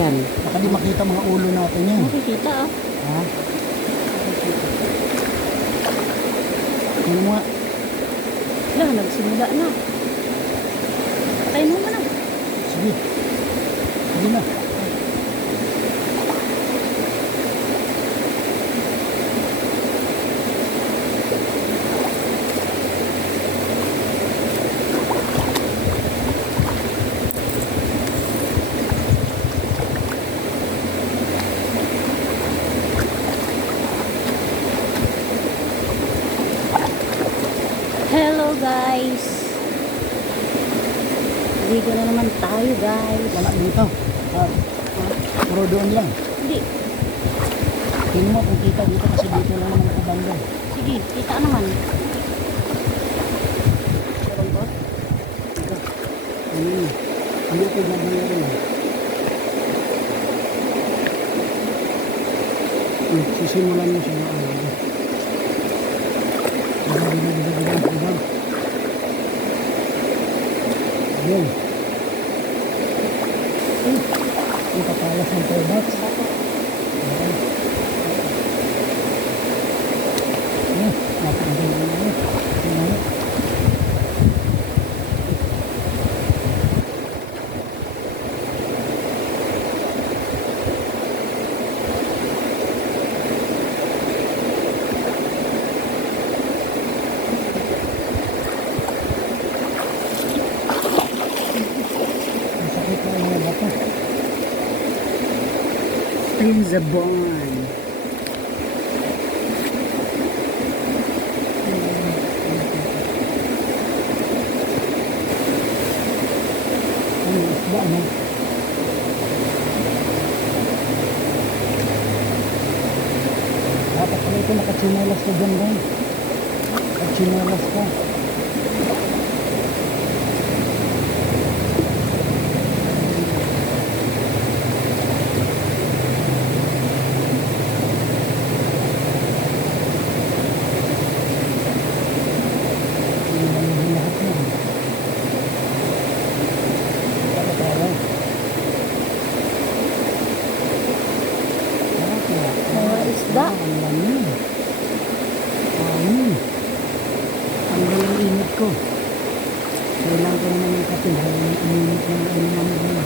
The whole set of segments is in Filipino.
Yan. Baka di makita mga ulo natin yan. Makikita ah. Ha? Ano nga? Wala, nagsimula na. Patayin mo na. Sige. Sige na. Hello guys. Dito na naman tayo guys. Wala dito. Puro doon lang. Hindi. Tingnan mo kung kita dito kasi dito lang naman ako banda. Sige, kita naman. Meron ba? Ito. Hindi ako gagawin rin. Sisimulan mo siya na ano. Diba? Yun. Ang papalas ng toilets. Napagandang ano. Masakit na yung bato. In the bone. Ano, isda ano? Dapat pala ito nakatsinelas ka dyan dyan. Nakatsinelas ka. Lahat na. Dapat tayo. Mga isda. Ang lamin. Ang galing init ko. Kailangan ko naman yung kape dahil yung uminit na inamig mo.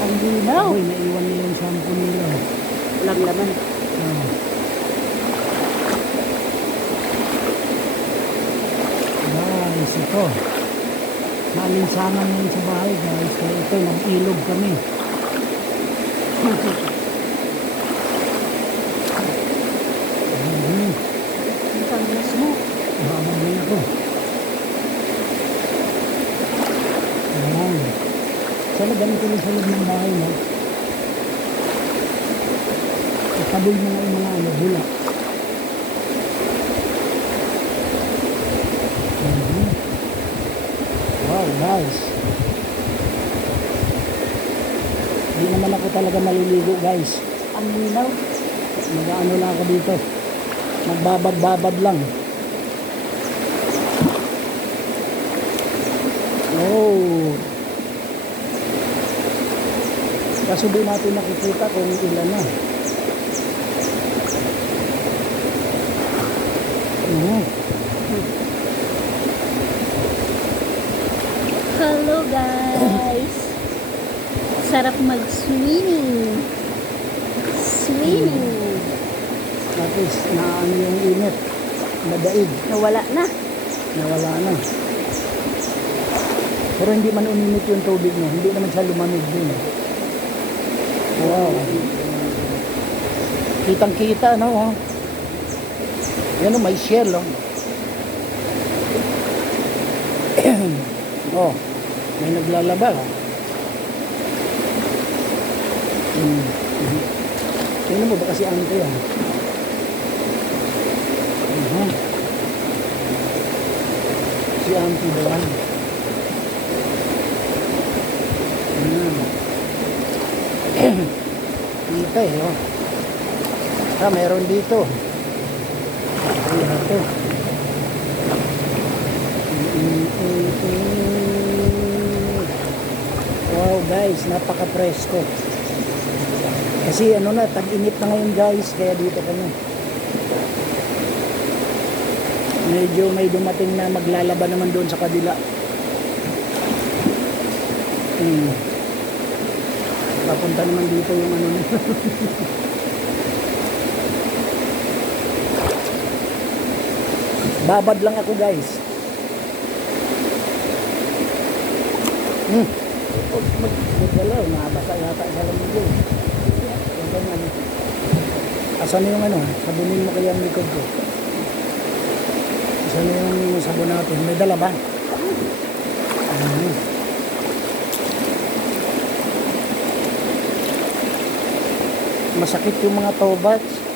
Ang linaw. Uy, naiwan nila yung shampoo nila. Walang laman. Ah. Guys, ito. Maalinsangan ngayon sa bahay guys. Kaya ito, nag-ilog kami. Isang mismo. Babagay ako. Ayan. Sana ganito lang sa loob ng bahay mo. Itabol mo nga yung mga ano, bula. Wow, guys. Hindi naman ako talaga maliligo guys. Ang linaw. Nag-ano lang ako dito. Nagbabad-babad lang. Oh. Kaso di natin nakikita kung ilan na. Hello guys. Sarap mag-swimming. Swimming. At least naano yung init. Nadaig. Nawala na. Nawala na. Pero hindi man uminit yung tubig niya. Hindi naman siya lumamig din. Wow. Kitang-kita, no? Oh. Yan o, may shell, oh. Oh, may naglalaba. Tingnan mo ba kasi ano ito yan? Si Auntie ba yan? Dito eh, oh. Meron dito. Ayan ito. Wow guys, napaka-presko. Kasi ano na, tag-init na ngayon guys, kaya dito kami. Medyo may dumating na maglalaba naman doon sa kabila. Papunta naman dito yung ano na. Babad lang ako guys. Magdalaw, nabasa yata sa lamig yun. Asan na yung ano? Sabunin mo kaya ang likod ko. Asan na yung sabon natin? May dala ba? Masakit yung mga tobats.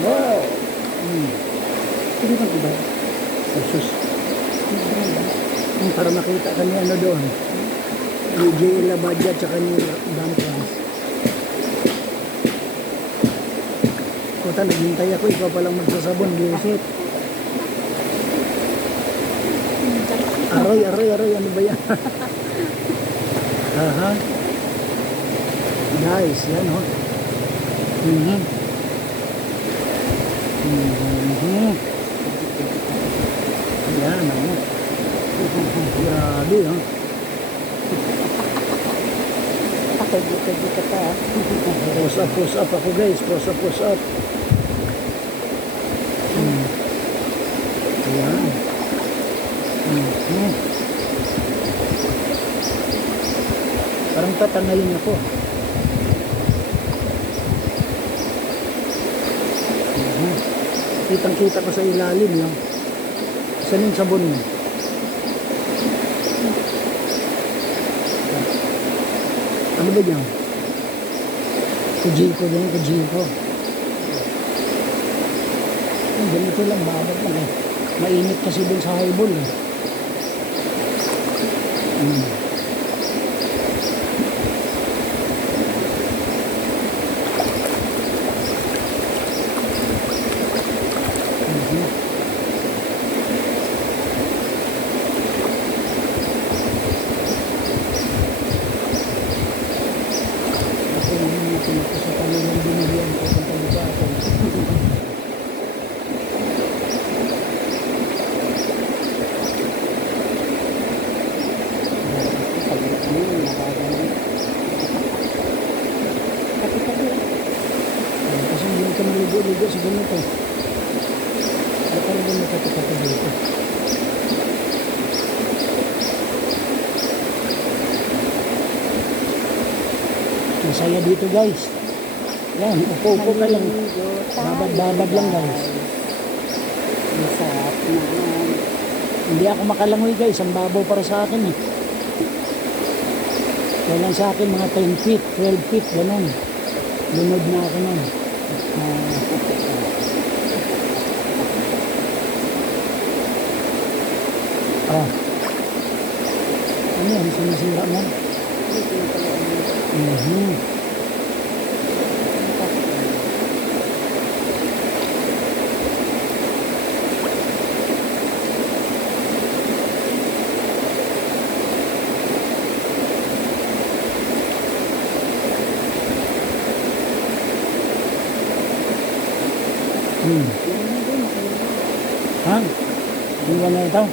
Wow! Hindi ba diba? Jesus. Para makita kami ano doon. Ni J. Labadja tsaka ni Dampras. Kuta, naghintay ako. Ikaw palang magsasabon. Lisit. Aroy. Ano ba yan? Aha. Guys, yan ho. Yan ho. Grabe ho. Pwede ka pa. Push up ako guys. Push up. Ayan. Parang tatangayin ako. Kitang-kita ko sa ilalim yun. Saan yung sabon mo? Ano ba yan? Kujiko din, kujiko. Ganito lang, babad lang eh. Mainit kasi dun sa highball eh. Sa kanilang binilihan ko sa pagbabasan. Kasi hindi ka maligo-ligo sa ganito. At talagang nakatipata dito. Masaya dito guys. Yan, upo-upo ka lang. Babad lang guys. Masarap naman. Hindi ako makalangoy guys. Ang babaw para sa akin eh. Kailan sa akin mga 10 feet, 12 feet, ganun. Lunod na ako nun. Ano yan? Sinisira mo? Ha? Iwan na ito?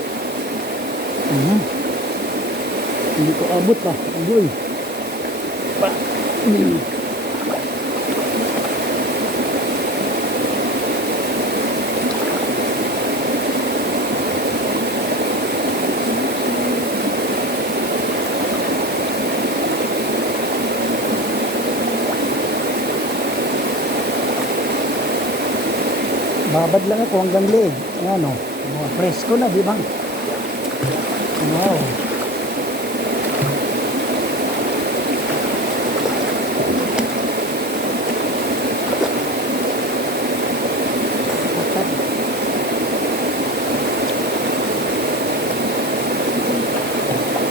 Hindi ko abot pa. Agoy. Pa. Babad lang ako hanggang leeg. Ayan o. Presko na, di ba? Wow.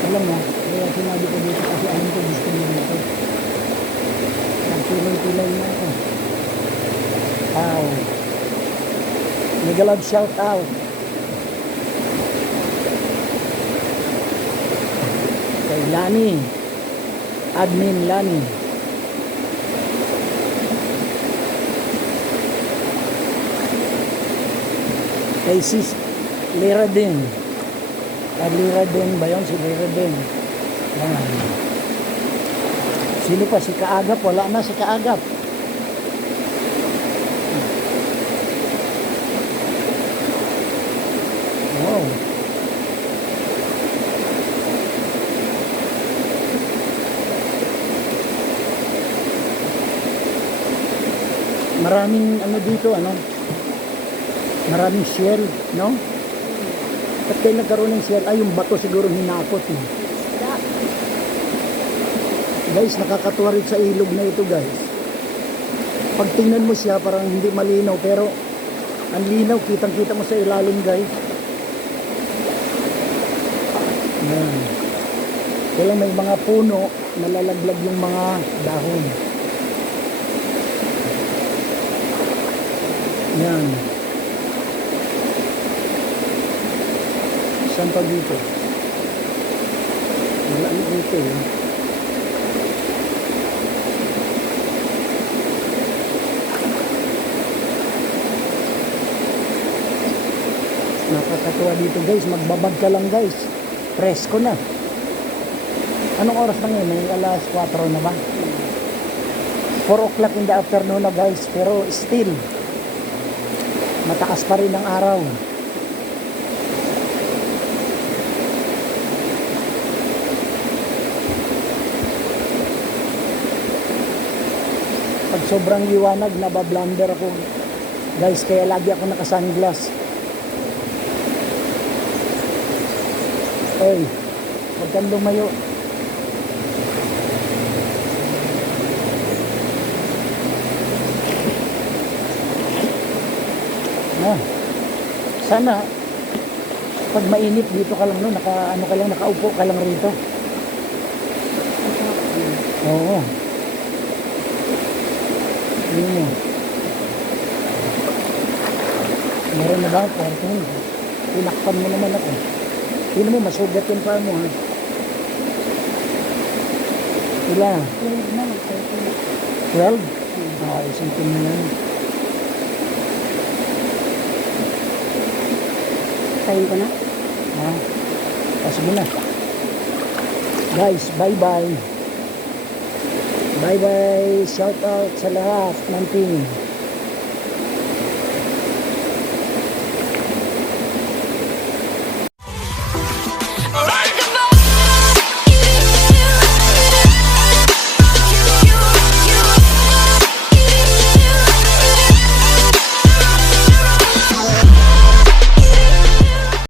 Alam mo, kaya sinabi ko dito kasi alam ko gusto mo nito. pilay-pilay na ako. Wow. Mega love shout out. Kay Lani. Admin Lani. Kay sis Lira din. Lira din ba yun? Si Lira din. Yan. Sino pa? Si Kaagap? Wala na si Kaagap. Wow. Maraming ano dito, ano? Maraming shell, no? At kayo nagkaroon ng shell, ay yung bato siguro hinakot, no? Guys, nakakatuwa rin sa ilog na ito, guys. Pag tingnan mo siya, parang hindi malinaw, pero ang linaw, kitang-kita mo sa ilalim, guys. Yan. Kaya may mga puno, nalalaglag yung mga dahon. Yan. Saan pa dito? Wala na dito, eh. Nakakatuwa dito, guys. Magbabag ka lang, guys. Presko na. Anong oras na ngayon? May alas 4 na ba? 4 o'clock in the afternoon na, guys. Pero still, mataas pa rin ang araw. Pag sobrang liwanag, nabablunder ako, guys, kaya lagi ako naka-sunglass. Oy, huwag kang lumayo. Sana pag mainit dito ka lang, no, nakaupo ka lang rito. Oo. Yun mo. Meron na ba? Parang tinakpan mo naman ako. Tingnan mo, masugat yung paa mo, ha? Ila? 12 na, mag-13 na. 12? Isang na yan. Tayin ko na. Ha? Sige na. Guys, bye-bye. Bye-bye. Shout out sa lahat ng team.